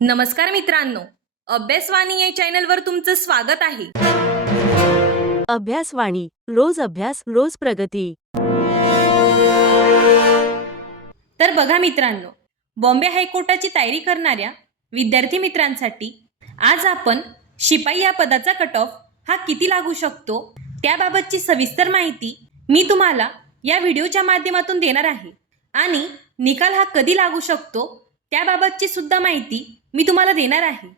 नमस्कार मित्रांनो, अभ्यासवाणी या चॅनलवर तुमचं स्वागत आहे. अभ्यासवाणी रोज अभ्यास रोज प्रगती. तर बघा मित्रांनो, बॉम्बे हायकोर्टाची तयारी करणाऱ्या विद्यार्थी मित्रांसाठी आज आपण शिपाई या पदाचा कट ऑफ हा किती लागू शकतो त्याबाबतची सविस्तर माहिती मी तुम्हाला या व्हिडिओच्या माध्यमातून देणार आहे आणि निकाल हा कधी लागू शकतो त्याबाबतची सुद्धा माहिती मी तुम्हाला देणार आहे.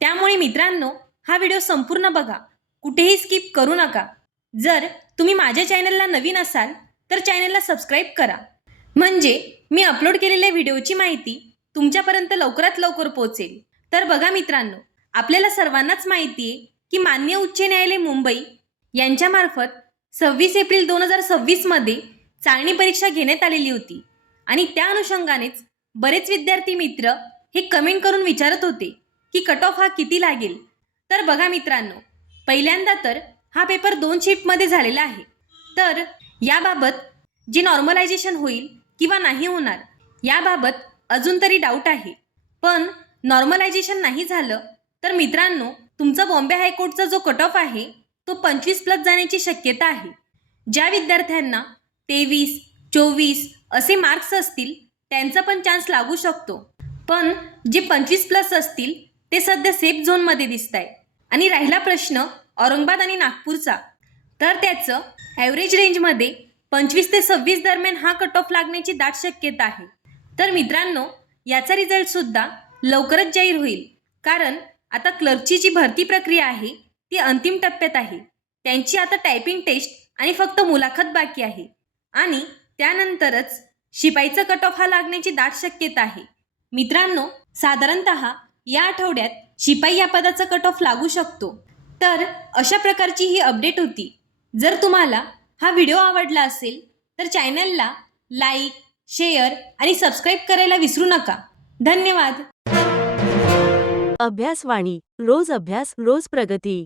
त्यामुळे मित्रांनो, हा व्हिडिओ संपूर्ण बघा, कुठेही स्किप करू नका. जर तुम्ही माझ्या चॅनलला नवीन असाल तर चॅनलला सबस्क्राईब करा, म्हणजे मी अपलोड केलेल्या व्हिडिओची माहिती तुमच्यापर्यंत लवकरात लवकर पोहोचेल. तर बघा मित्रांनो, आपल्याला सर्वांनाच माहिती आहे की माननीय उच्च न्यायालय मुंबई यांच्यामार्फत 26 एप्रिल 2026 मध्ये चाळणी परीक्षा घेण्यात आलेली होती आणि त्या अनुषंगानेच बरेच विद्यार्थी मित्र हे कमेंट करून विचारत होते की कट ऑफ हा किती लागेल. तर बघा मित्रांनो, पहिल्यांदा तर हा पेपर 2 शिफ्टमध्ये झालेला आहे. तर याबाबत जे नॉर्मलायझेशन होईल किंवा नाही होणार याबाबत अजून तरी डाऊट आहे. पण नॉर्मलायझेशन नाही झालं तर मित्रांनो, तुमचा बॉम्बे हायकोर्टचा जो कट ऑफ आहे तो 25+ जाण्याची शक्यता आहे. ज्या विद्यार्थ्यांना 23, 24 असे मार्क्स असतील त्यांचा पण चान्स लागू शकतो. पण जे 25+ असतील ते सध्या सेफ झोनमध्ये दिसत आहे. आणि राहिला प्रश्न औरंगाबाद आणि नागपूरचा, तर त्याचं ॲव्हरेज रेंजमध्ये 25 ते 26 दरम्यान हा कट ऑफ लागण्याची दाट शक्यता आहे. तर मित्रांनो, याचा रिझल्ट सुद्धा लवकरच जाहीर होईल, कारण आता क्लर्कची जी भरती प्रक्रिया आहे ती अंतिम टप्प्यात आहे. त्यांची आता टायपिंग टेस्ट आणि फक्त मुलाखत बाकी आहे आणि त्यानंतरच शिपाईचा कट ऑफ हा लागण्याची दाट शक्यता आहे. मित्रांनो, साधारणतः या आठवड्यात शिपाई या पदाचा कट ऑफ लागू शकतो. तर अशा प्रकारची ही अपडेट होती. जर तुम्हाला हा व्हिडिओ आवडला असेल तर चॅनलला लाईक, शेअर आणि सबस्क्राईब करायला विसरू नका. धन्यवाद. अभ्यासवाणी रोज अभ्यास रोज प्रगती.